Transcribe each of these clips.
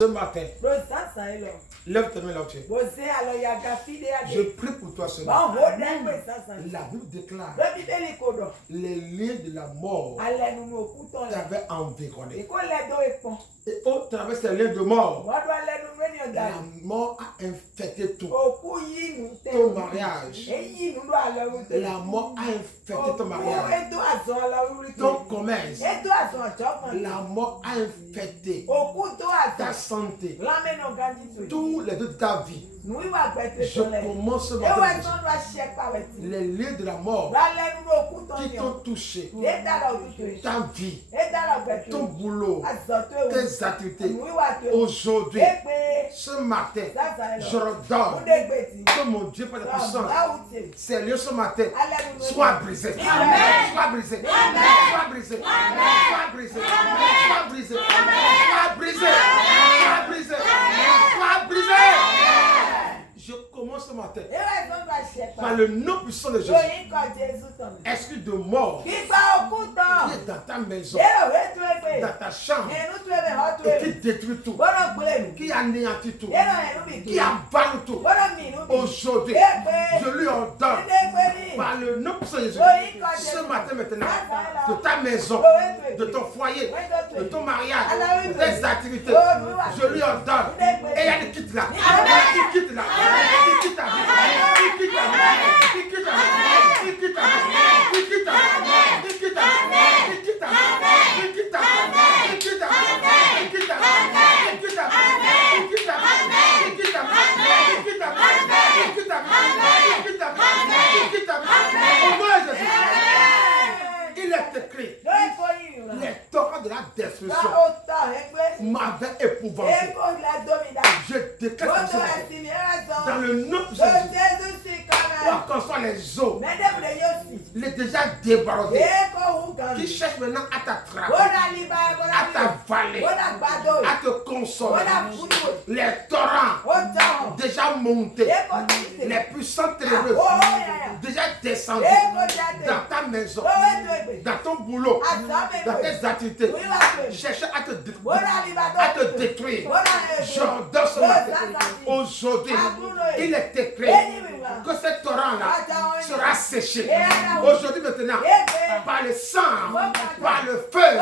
Ce matin, lève tes mains là où tu es. Je prie pour toi ce matin. La Bible déclare les liens de la mort t'avaient environné. Et au travers ces liens de mort, la mort a infecté tout. Ton mariage. La mort a infecté ton mariage. Ton commerce. La mort a infecté ta santé. Tous les deux de ta vie. Je commence ce matin. Les liens de la mort qui t'ont touché, ta vie, ton boulot, tes activités. Aujourd'hui, ce matin, je redonne que mon Dieu par la puissance, ces liens ce matin soient brisés. Soient brisés. Soient brisés. Soient brisés. Soient brisés. Soient brisés. Soient brisés. Soient brisés. Je commence ce matin par le nom puissant de Jésus. Esprit de mort qui est dans ta maison, dans ta chambre, et qui détruit tout, qui anéantit tout, qui avale tout. Aujourd'hui, je lui ordonne par le nom puissant de Jésus, ce matin maintenant, de ta maison, de ton foyer, de ton mariage, de tes activités, je lui ordonne. Et elle quitte là. Il quitte là. Il quitte ta vie. Il quitte ta vie. Il quitte ta vie. Il quitte ta vie. Il quitte ta vie. Il quitte ta vie. Il quitte ta vie. Il quitte ta vie. Il quitte ta vie. Il quitte ta vie. Il quitte ta vie. Il quitte ta vie. Il quitte ta vie. Il quitte ta vie. Il quitte ta vie. Il quitte ta vie. Il quitte ta vie. Au nom de Jésus. Il est écrit. Les torrents de la destruction m'avaient épouvanté. Je déclare dans le nom de Jésus. Quoi qu'en soit les eaux, les déjà débordés, qui cherchent maintenant à t'attraper, à t'avaler, à te consommer. Les torrents déjà montés, les puissantes ténébreuses déjà descendus dans ta maison, dans ton boulot, dans tes activités, chercher à te détruire. J'ordonne ce matin. Aujourd'hui, il est écrit que ce torrent-là sera séché. Aujourd'hui, maintenant, par le sang, par le feu,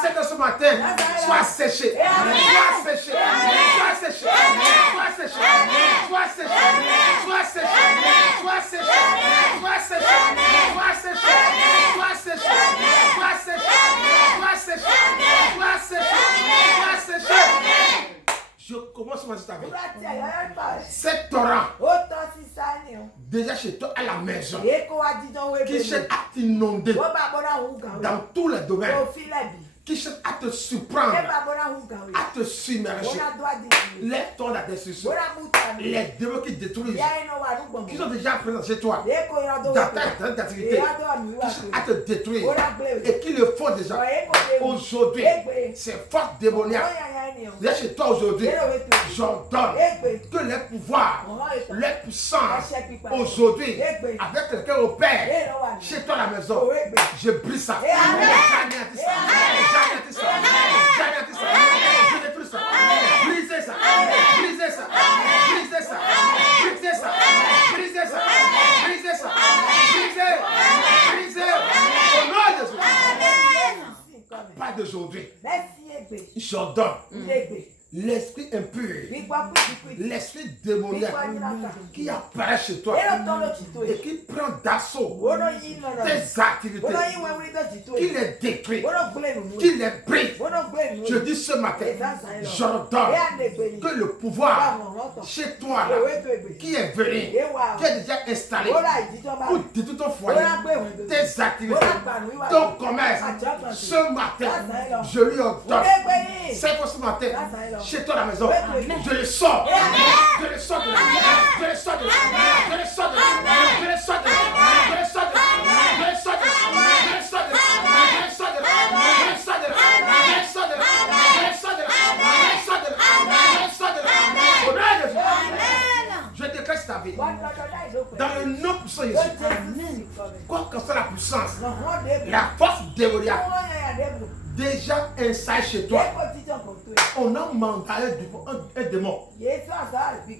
c'est que ce matin, soit séché. Soit séché. Soit séché. Soit séché. Soit séché. Soit séché. Soit séché. Soit séché. Soit séché. Soit séché. Soit séché. Soit séché. Soit séché. Soit séché. Je commence ma vie. Cet torrent, déjà chez toi à la maison, qui cherche à t'inonder dans tous les domaines, qui cherche à te surprendre, à te submerger. Les torrents de la destruction, les démons qui détruisent, qui sont déjà présents chez toi, dans ta activité, qui cherchent à te détruire et qui le font déjà. Aujourd'hui, ces forces démoniaques, déjà chez toi aujourd'hui, j'ordonne que les pouvoirs, les puissances, aujourd'hui, avec quelqu'un au Père, chez toi à la maison, je brise ça. J'anéantis ça. J'anéantis ça. J'anéantis ça. Je détruis ça. Brisez ça. Brisez ça. Brisez ça. Brisez ça. Brisez ça. Brisez ça. Brisez. Brisez. Au nom de Jésus. Pas d'aujourd'hui. J'ordonne. L'esprit impur, l'esprit démoniaque qui apparaît chez toi et qui prend d'assaut tes activités, qui les détruit, qui les brise. Je dis ce matin, j'ordonne que le pouvoir chez toi là, qui est venu, qui est déjà installé pour détruire ton foyer, tes activités, ton commerce, ce matin, je lui ordonne, c'est pour ce matin, chez toi à la maison, je le sors. Je le sors de là. Je le sors de là. Je le sors de là. Je le sors de là. Je le sors de là. Je le sors de là. Je le sors de là. Je le sors de là. Je le sors de là. Je le sors de là. Je le sors de là. Je le sors de là. Je le sors de là. Au nom de Jésus, je décrète ta vie. Dans le nom puissant de Jésus. Quoi que soit la puissance, la force démoniaque déjà installée chez toi, On a mandaté un démon.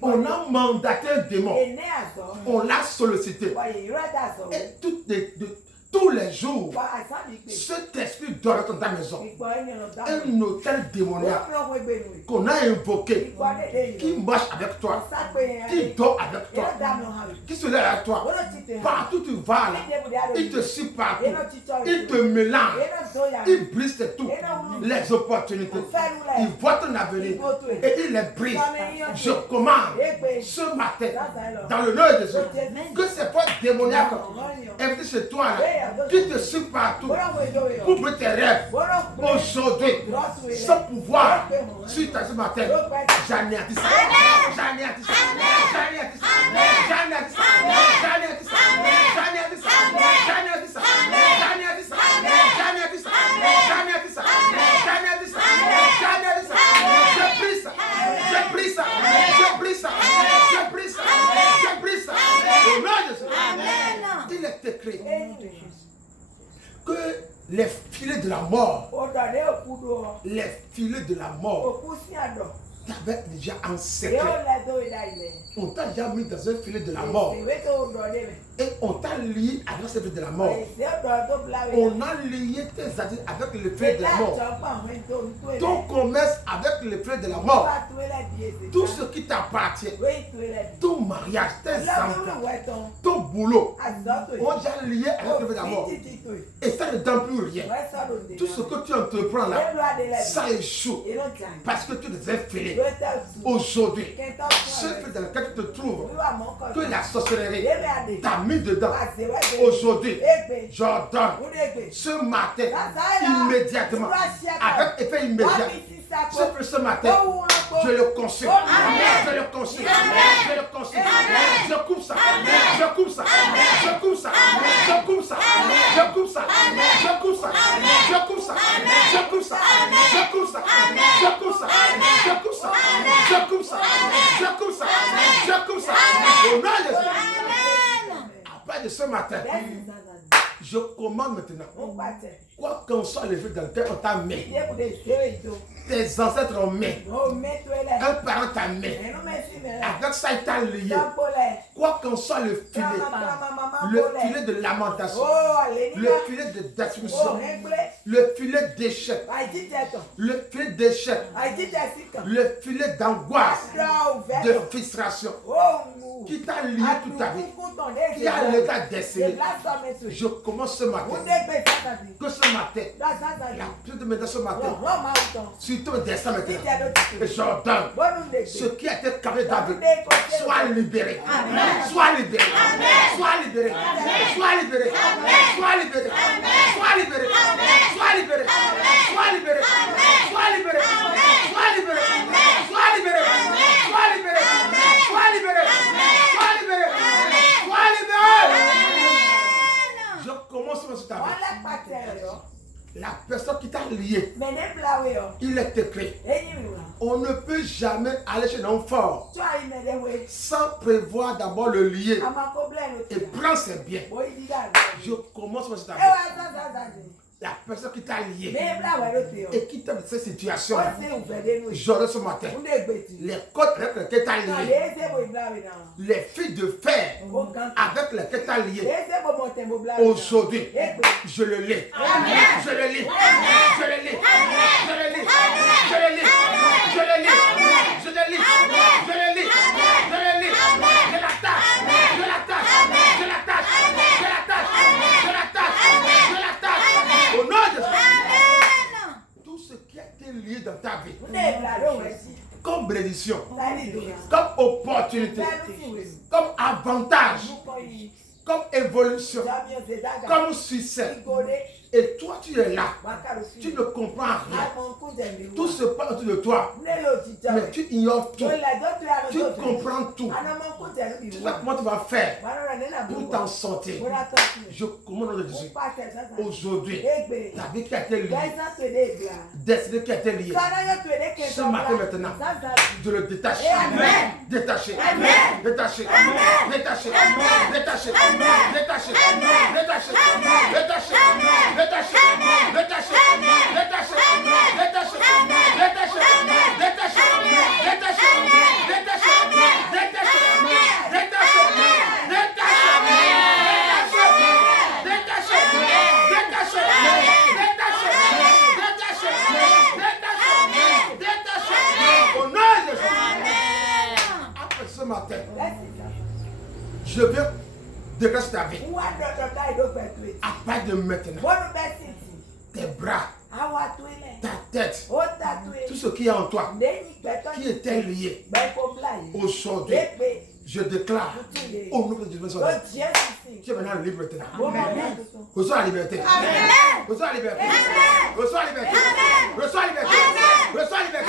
On a mandaté un démon. On l'a sollicité. Et tous les jours, cet esprit dort dans ta maison. Un hôtel démoniaque qu'on a invoqué, qui marche avec toi, qui dort avec toi, qui se lève avec toi. Partout tu vas là, il te suit partout, il te mélange, il brise tout, les opportunités. Il voit ton avenir et il les brise. Je commande ce matin, dans le nom de Jésus, que ces portes démoniaques invitées chez toi là, qui te suit partout, coupe tes rêves. Aujourd'hui, ce pouvoir, sur ta ce matin, j'anéantis ça. J'anéantis ça. J'anéantis ça. J'anéantis ça. J'anéantis ça. J'anéantis ça. J'anéantis ça. J'anéantis ça. J'anéantis ça. J'anéantis ça. J'anéantis ça. J'anéantis ça. Je prie ça. Je prie ça. Je prie ça. Je prie ça. Je prie ça. Au nom de Jésus. Il est écrit que les filets de la mort, t'avais déjà en secret. On t'a déjà mis dans un filet de la mort. Et on t'a lié avec ce filet de la mort. On a lié tes addicts avec le filet de la mort. Ton commerce avec le filet de la mort. Tout ce qui t'appartient, ton mariage, tes enfants, ton boulot, on t'a lié avec le filet de la mort. Et ça ne donne plus rien. Tout ce que tu entreprends là, ça échoue. Parce que tu es infilé. Aujourd'hui, ce fait dans lequel tu te trouves, que la sorcellerie t'a mis dedans. Aujourd'hui, j'ordonne ce matin, immédiatement, avec effet immédiat, ce matin, je le consume. Je le consume. Je le consume. Je coupe ça. Je coupe ça. Je coupe ça. Je coupe ça. Je coupe ça. Je coupe ça. Je coupe ça. Je coupe ça. Je coupe ça. Je coupe ça. Je coupe ça. Je coupe ça. Je coupe ça. Je coupe ça. Au nom de Jésus. À partir de ce matin, je commande maintenant, quoi qu'en soit le jeu dans lequel on t'a mis, tes ancêtres ont mis, un parent t'a mis, avec ça il t'a lié, quoi qu'en soit le filet de lamentation, le filet de destruction, le filet d'échec, le filet d'échec, le filet d'angoisse, de frustration, qui t'a lié toute ta vie, qui a l'état d'essayer. Je commence ce matin, que ce matin, la pluie de maintenant ce matin, surtout le destin maintenant, et j'ordonne, ce qui a été carré dans la vie, soit libéré, soit libéré, soit libéré, soit libéré, soit libéré, soit libéré, soit libéré, soit libéré, soit libéré, soit libéré, soit libéré, soit libéré, soit libéré, soit libéré, soit libéré. Je commence sur ta vie. La personne qui t'a lié, il est écrit. On ne peut jamais aller chez l'homme fort sans prévoir d'abord le lier et prendre ses biens. Je commence sur ta vie. La personne qui t'a lié et qui t'a dans cette situation, j'aurai ce matin les côtes avec lesquelles t'as lié, les fils de fer avec lesquelles t'as lié. Aujourd'hui, je le lis. Je le lis. Je le lis. Je le lis. Je le lis. Je le lis. Je le lis. Je le lis. Je le lis. Je l'attache. Je l'attache. Je l'attache. Je l'attache. Je l'attache. Je l'attache. Au nom de Jésus. Tout ce qui a été lié dans ta vie, comme bénédiction, comme opportunité, comme avantage, comme évolution, comme succès. Et toi, tu es là. Tu ne comprends rien. Tout se passe autour de toi. Mais tu ignores tout. Tu comprends tout. Tu sais comment tu vas faire pour t'en sortir. Je commande de Jésus. Aujourd'hui, ta vie qui a été liée, destinée qui a été liée, ce matin maintenant, de le détacher. Détacher. Détacher. Détacher. Détacher. Détacher. Détacher. Détacher. Détacher. Détaché, détaché, détaché, détaché, détaché, Je viens déclarer ta vie. À partir de maintenant, tes bras, ta tête, tout ce qui est en toi, qui était lié, aujourd'hui, je déclare au nom de Jésus. Tu es maintenant libre maintenant. Reçois la liberté. Reçois la liberté. Reçois la liberté. Reçois la liberté. Reçois la liberté.